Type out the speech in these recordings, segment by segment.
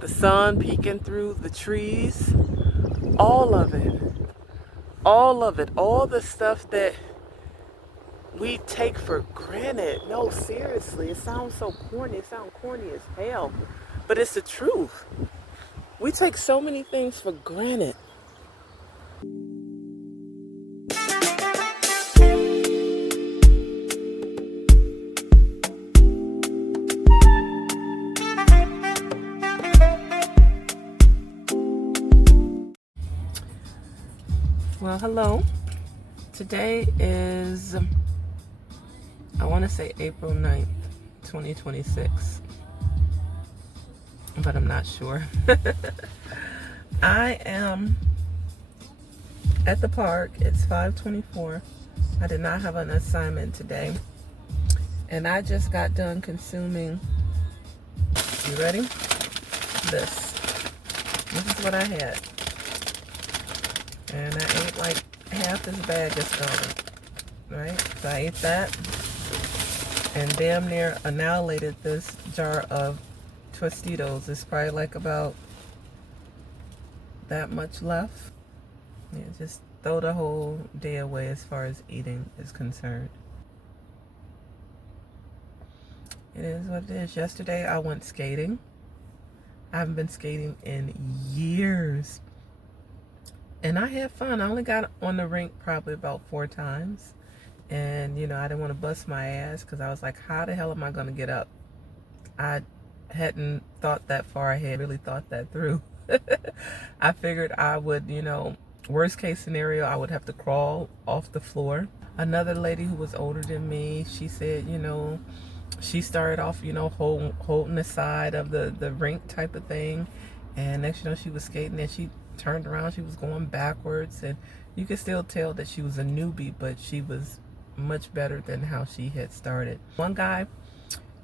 the sun peeking through the trees, all of it, all of it, all the stuff that we take for granted. No, seriously, it sounds so corny. It sounds corny as hell, but it's the truth. We take so many things for granted. Well, hello. Today is, I want to say April 9th, 2026, but I'm not sure. I am at the park. It's 5:24. I did not have an assignment today. And I just got done consuming, you ready? This. This is what I had. And I ate like half this bag is gone. Right? So I ate that and damn near annihilated this jar of Tostitos. It's probably like about that much left. Yeah, just throw the whole day away as far as eating is concerned. It is what it is. Yesterday I went skating. I haven't been skating in years. And I had fun. I only got on the rink probably about 4 times. And, you know, I didn't want to bust my ass because I was like, how the hell am I going to get up? I hadn't thought that far ahead, really thought that through. I figured I would, you know, worst case scenario, I would have to crawl off the floor. Another lady who was older than me, she said, you know, she started off, you know, holding the side of the rink type of thing. And next, you know, she was skating and she turned around, she was going backwards. And you could still tell that she was a newbie, but she was much better than how she had started. One guy,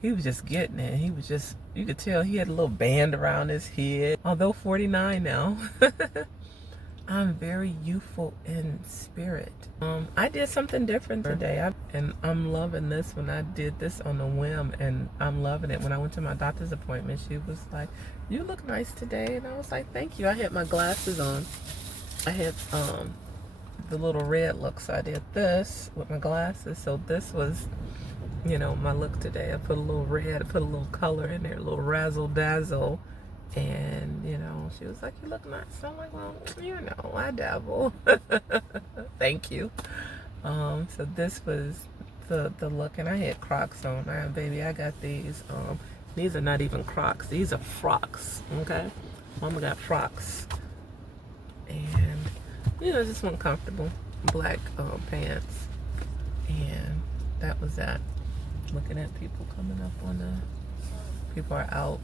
he was just getting it. He was just, you could tell he had a little band around his head. Although 49 now, I'm very youthful in spirit. I did something different today, and I'm loving this one. I did this on a whim, and I'm loving it. When I went to my doctor's appointment, she was like, "You look nice today," and I was like, "Thank you." I had my glasses on. I had the little red look, so I did this with my glasses. So this was, you know, my look today. I put a little red, I put a little color in there, a little razzle dazzle. And, you know, she was like, "You look nice." So I'm like, "Well, you know, I dabble." Thank you. So this was the look, and I had Crocs on. Baby, I got these. These are not even Crocs. These are frocks, okay? Mama got frocks. And, you know, just one comfortable black pants. And that was that. Looking at people coming up on people are out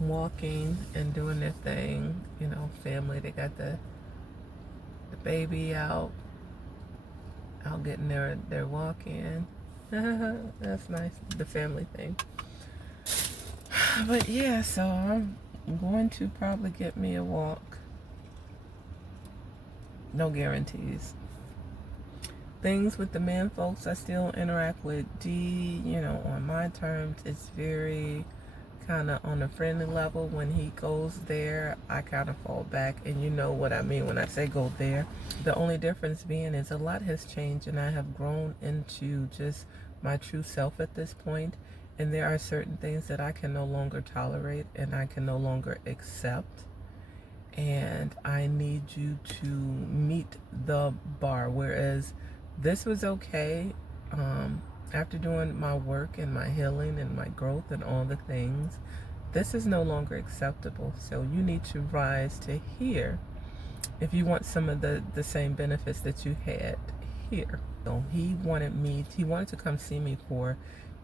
walking and doing their thing, you know, family. They got the baby out getting their walk in. That's nice, the family thing. But yeah, so I'm going to probably get me a walk. No guarantees. Things with the men folks, I still interact with D, you know, on my terms. It's very kind of on a friendly level. When he goes there, I kind of fall back, and you know what I mean when I say go there. The only difference being is a lot has changed, and I have grown into just my true self at this point, and there are certain things that I can no longer tolerate and I can no longer accept, and I need you to meet the bar. Whereas this was okay. After doing my work and my healing and my growth and all the things, this is no longer acceptable. So you need to rise to here if you want some of the same benefits that you had here. So he wanted to come see me for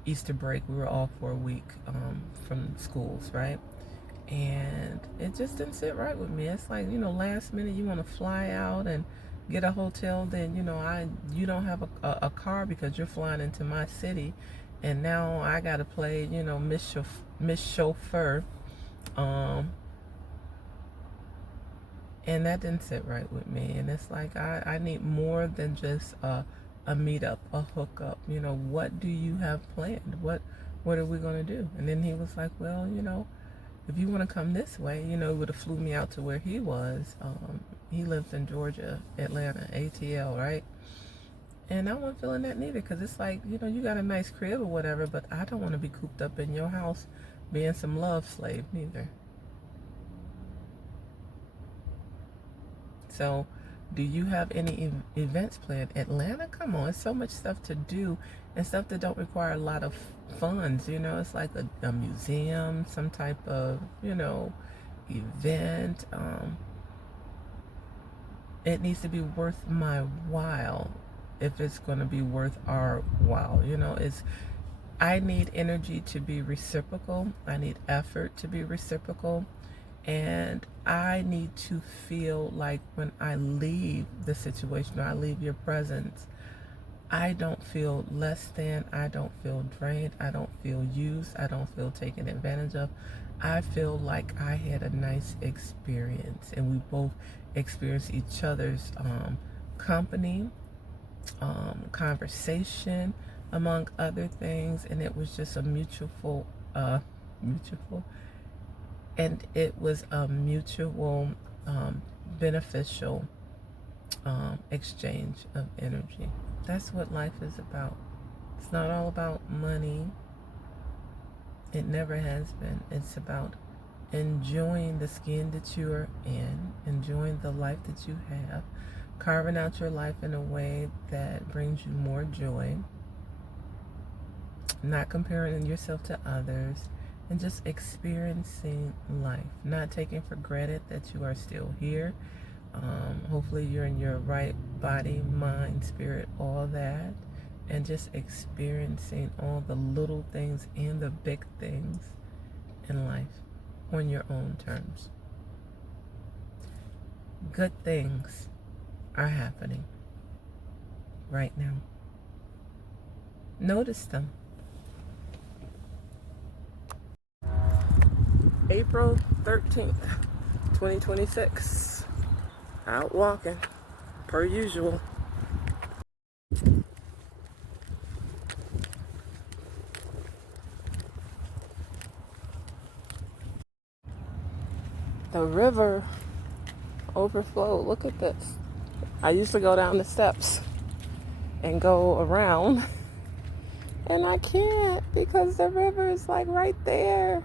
Easter break. We were off for a week from schools, right? And it just didn't sit right with me. It's like, you know, last minute you want to fly out and get a hotel, then, you know, you don't have a car because you're flying into my city, and now I gotta play, you know, Miss Chauffeur, and that didn't sit right with me. And it's like I need more than just a meetup, a hookup. You know, what do you have planned? What are we gonna do? And then he was like, "Well, you know, if you want to come this way, you know, it would have flew me out to where he was. He lives in Georgia, Atlanta, ATL, right? And I wasn't feeling that neither, because it's like, you know, you got a nice crib or whatever, but I don't want to be cooped up in your house being some love slave neither. So, do you have any events planned? Atlanta, come on, it's so much stuff to do and stuff that don't require a lot of funds. You know, it's like a museum, some type of, you know, event. It needs to be worth my while if it's going to be worth our while. You know, I need energy to be reciprocal. I need effort to be reciprocal. And I need to feel like when I leave the situation, or I leave your presence, I don't feel less than, I don't feel drained, I don't feel used, I don't feel taken advantage of. I feel like I had a nice experience, and we both experienced each other's company, conversation, among other things, and it was just a mutual, and it was a mutual, beneficial exchange of energy. That's what life is about. It's not all about money. It never has been. It's about enjoying the skin that you are in, enjoying the life that you have, carving out your life in a way that brings you more joy, not comparing yourself to others, and just experiencing life, not taking for granted that you are still here. Hopefully you're in your right body, mind, spirit, all that, and just experiencing all the little things and the big things in life on your own terms. Good things are happening right now. Notice them. April 13th, 2026. Out walking, per usual. The river overflowed. Look at this. I used to go down the steps and go around, and I can't because the river is like right there.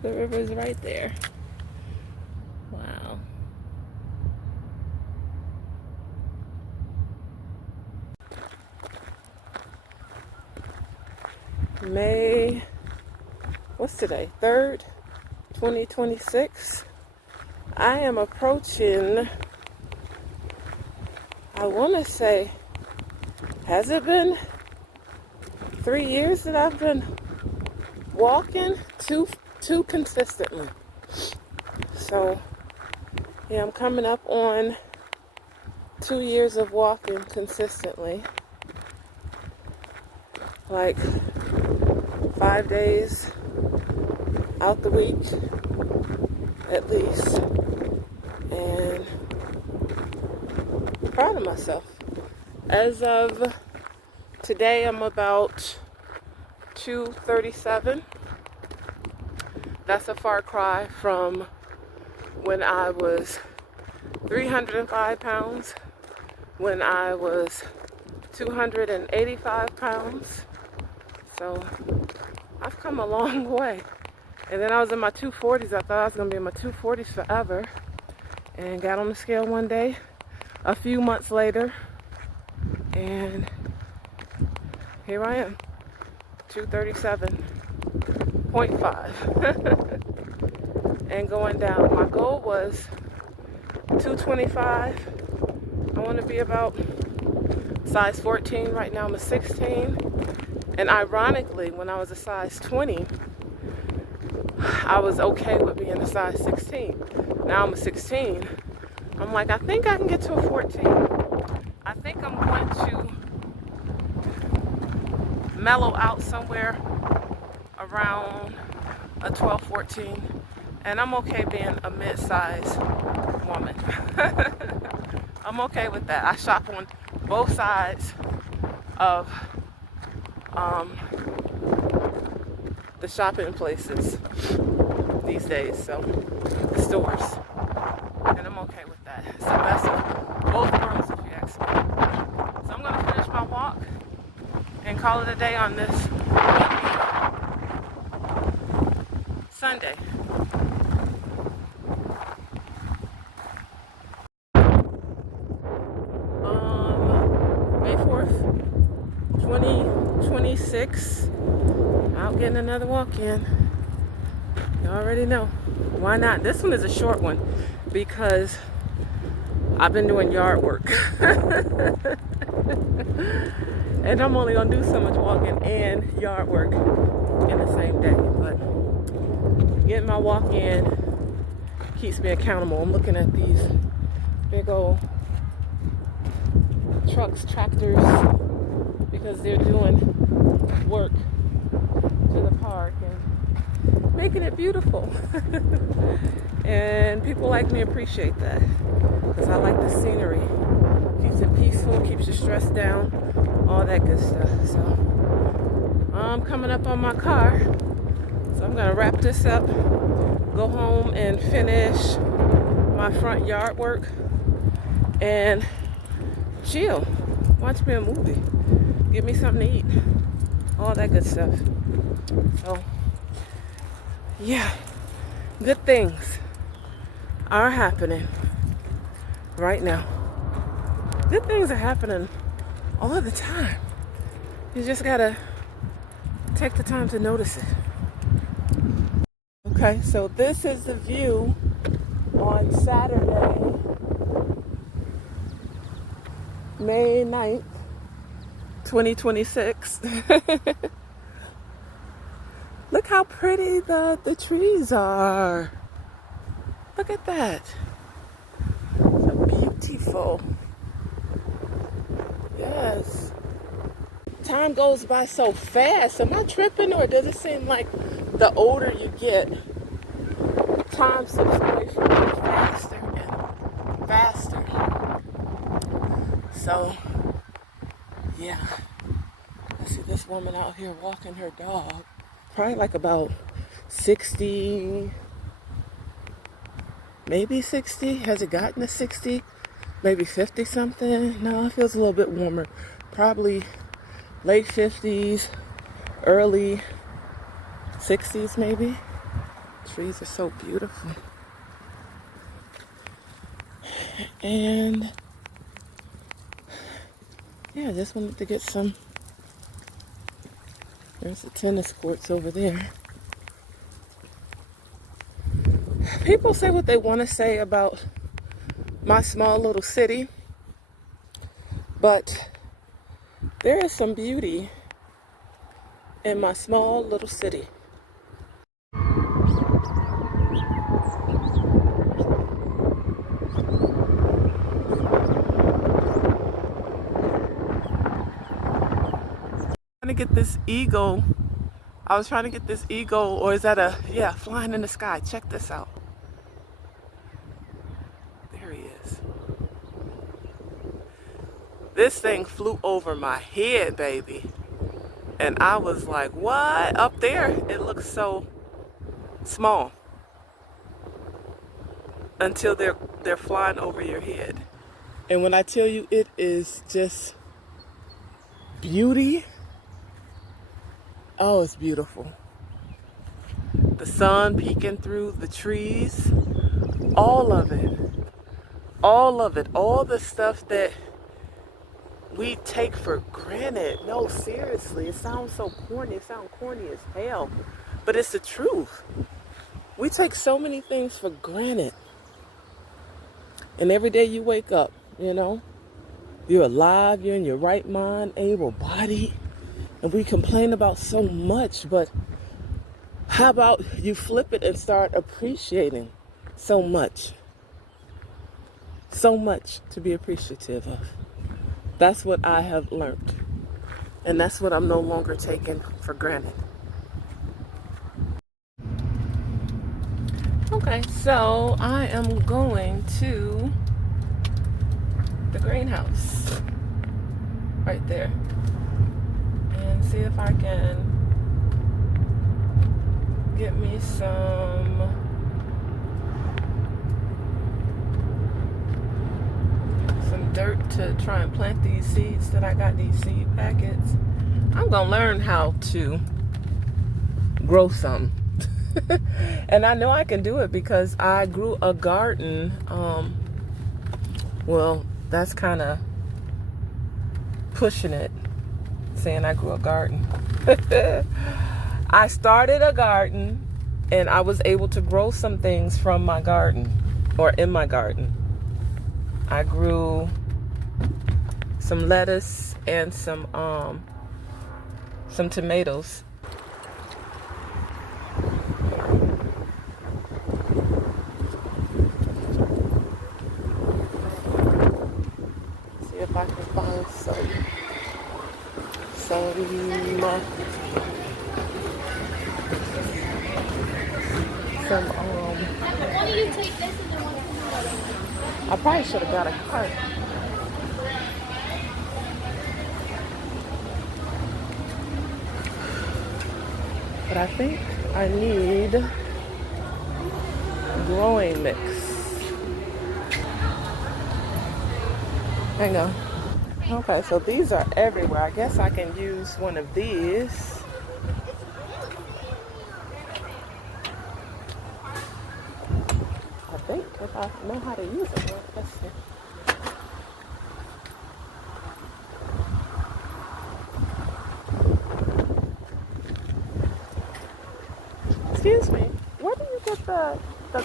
The river is right there. Wow. May, what's today? 3rd, 2026. I am approaching, I want to say, has it been 3 years that I've been walking too consistently? So, yeah, I'm coming up on 2 years of walking consistently. Like 5 days out the week, at least. And I'm proud of myself. As of today, I'm about 237. That's a far cry from when I was 305 pounds, when I was 285 pounds. So I've come a long way. And then I was in my 240s. I thought I was going to be in my 240s forever. And got on the scale one day, a few months later, and here I am, 237.5. And going down. My goal was 225. I want to be about size 14. Right now I'm a 16. And ironically, when I was a size 20, I was okay with being a size 16. Now I'm a 16. I'm like, I think I can get to a 14. I think I'm going to mellow out somewhere around a 12, 14. And I'm okay being a mid-size woman. I'm okay with that. I shop on both sides of the shopping places these days, so the stores. And I'm okay with that. It's the best of both worlds, if you ask me. So I'm gonna finish my walk and call it a day on this Sunday. May 4th, 2026. Out getting another walk in. You already know. Why not? This one is a short one because I've been doing yard work. And I'm only gonna do so much walking and yard work in the same day. But getting my walk in keeps me accountable. I'm looking at these big old trucks, tractors, because they're doing work to the park and making it beautiful. And people like me appreciate that because I like the scenery. Keeps it peaceful, keeps you stressed down, all that good stuff. So I'm coming up on my car, so I'm gonna wrap this up, go home and finish my front yard work and chill, watch me a movie, give me something to eat, all that good stuff. So yeah, good things are happening right now. Good things are happening all the time. You just gotta take the time to notice it. Okay, so this is the view on Saturday, May 9th, 2026. Look how pretty the trees are. Look at that. So beautiful. Yes. Time goes by so fast. Am I tripping, or does it seem like the older you get, time slips away from you faster and faster? So, yeah. I see this woman out here walking her dog. Probably like about 60, maybe 60. Has it gotten to 60? Maybe 50 something? No, it feels a little bit warmer. Probably late 50s, early 60s maybe. Trees are so beautiful. And yeah, just wanted to get some. There's the tennis courts over there. People say what they want to say about my small little city, but there is some beauty in my small little city. Trying to get this eagle. I was trying to get this eagle, or is that yeah, flying in the sky. Check this out. There he is. This thing flew over my head, baby. And I was like, what? Up there, it looks so small. Until they're flying over your head. And when I tell you it is just beauty, oh, it's beautiful. The sun peeking through the trees, all of it, all the stuff that we take for granted. No, seriously, it sounds so corny. It sounds corny as hell, but it's the truth. We take so many things for granted. And every day you wake up, you know, you're alive, you're in your right mind, able-bodied, and we complain about so much, but how about you flip it and start appreciating so much? So much to be appreciative of. That's what I have learned. And that's what I'm no longer taking for granted. Okay, so I am going to the greenhouse right there and see if I can get me some dirt to try and plant these seeds that I got, these seed packets. I'm gonna learn how to grow some. And I know I can do it because I grew a garden. Well, that's kind of pushing it, saying I grew a garden. I started a garden and I was able to grow some things from my garden, or in my garden. I grew some lettuce and some tomatoes. See if I can find some Why don't you take this and then one? I probably should have got a cart. But I think I need growing mix. Hang on. Okay, so these are everywhere. I guess I can use one of these. I think, if I know how to use it. Let's see. Excuse me. Where do you get the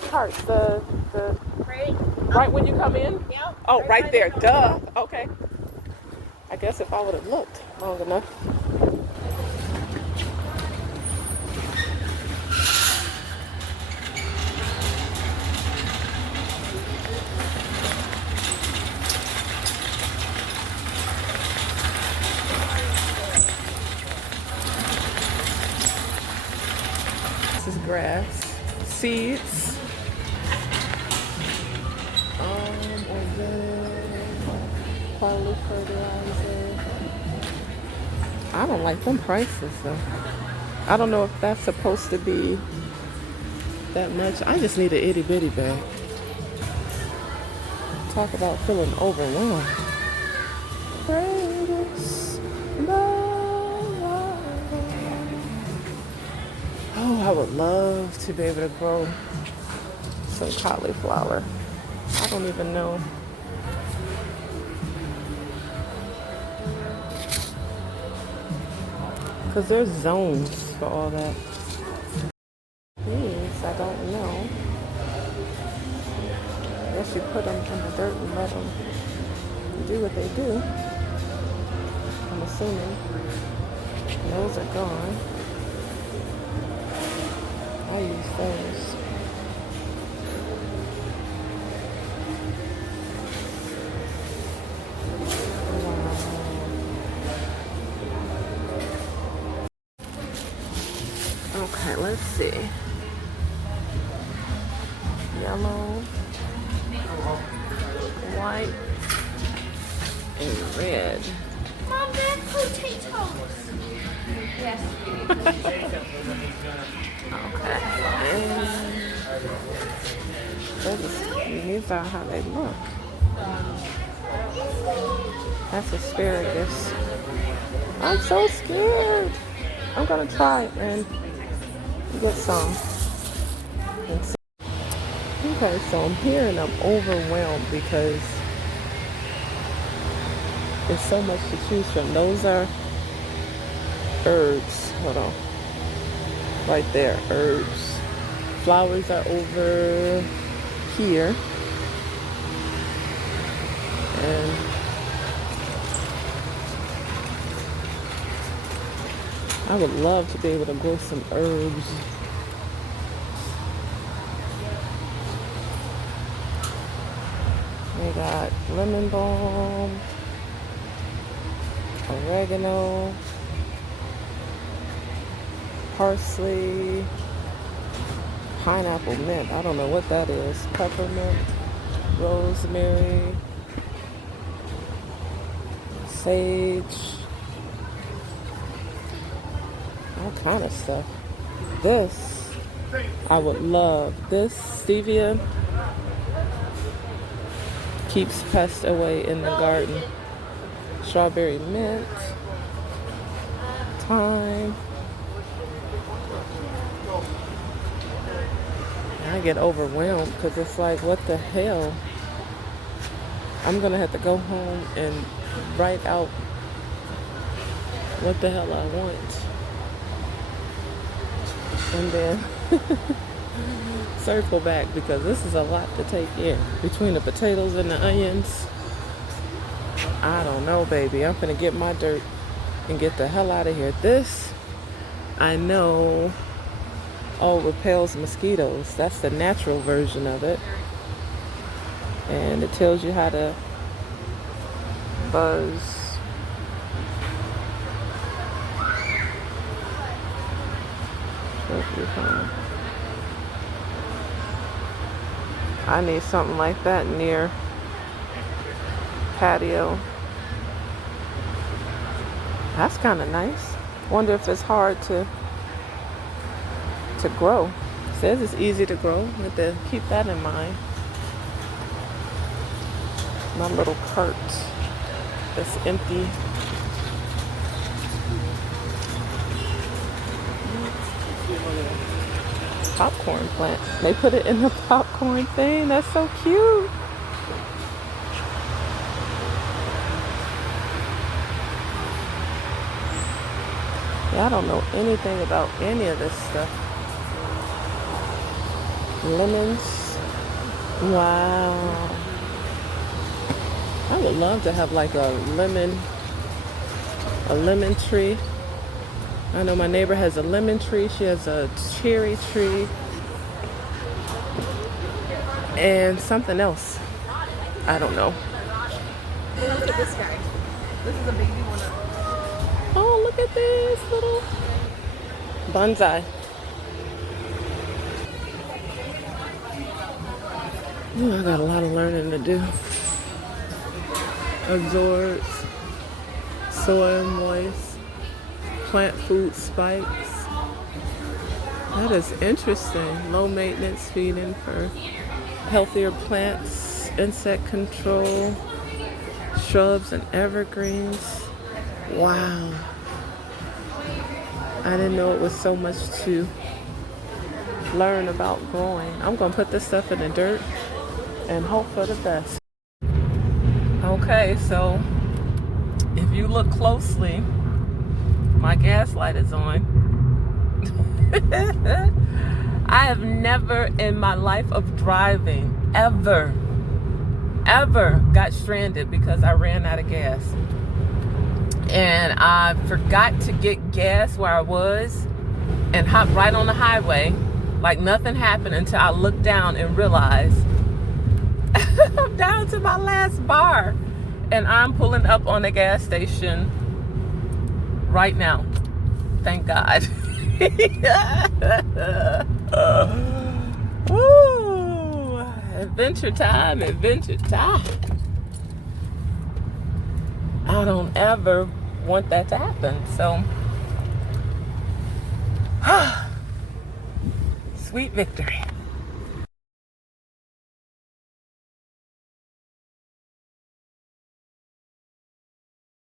carts? The right when you come in? Yep. Oh, right there. Duh. Okay. I guess if I would have looked long enough. This is grass. Seeds. Organic. Quality fertilizer. I don't like them prices though. I don't know if that's supposed to be that much. I just need an itty bitty bag. Talk about feeling overwhelmed. Oh, I would love to be able to grow some cauliflower. I don't even know. Because there's zones for all that. These, I don't know. I guess you put them in the dirt and let them do what they do. I'm assuming. Those are gone. I use those. Wow. Okay, let's see. Yellow, white, and red. Mom, they're potatoes. Yes. Okay. And these are how they look. That's asparagus. I'm so scared. I'm gonna try and get some. And see. Okay, so I'm here and I'm overwhelmed because there's so much to choose from. Those are herbs. Hold on. Right there, herbs. Flowers are over here. And I would love to be able to grow some herbs. We got lemon balm, oregano, parsley, pineapple mint. I don't know what that is. Peppermint, rosemary, sage, all kind of stuff. This I would love this. Stevia keeps pests away in the garden. Strawberry mint. Thyme. I get overwhelmed because it's like, what the hell? I'm gonna have to go home and write out what the hell I want. And then circle back because this is a lot to take in. Between the potatoes and the onions, I don't know, baby. I'm gonna get my dirt and get the hell out of here. This, I know, repels mosquitoes. That's the natural version of it. And it tells you how to buzz. I need something like that near patio. That's kind of nice. Wonder if it's hard to grow. It says it's easy to grow. I have to keep that in mind. My little cart that's empty. Popcorn plant. They put it in the popcorn thing. That's so cute. Yeah, I don't know anything about any of this stuff. Lemons. Wow. I would love to have like a lemon tree. I know my neighbor has a lemon tree. She has a cherry tree. And something else. I don't know. Look at this guy. This is a baby one. Oh, look at this little bonsai. Ooh, I got a lot of learning to do. Absorbs soil moist, plant food spikes. That is interesting. Low maintenance feeding for healthier plants, insect control, shrubs and evergreens. Wow. I didn't know it was so much to learn about growing. I'm gonna put this stuff in the dirt and hope for the best. Okay, so if you look closely, my gas light is on. I have never in my life of driving ever got stranded because I ran out of gas. And I forgot to get gas where I was and hopped right on the highway like nothing happened until I looked down and realized I'm down to my last bar. And I'm pulling up on a gas station right now. Thank God. Woo! Adventure time, adventure time. I don't ever want that to happen. So, sweet victory.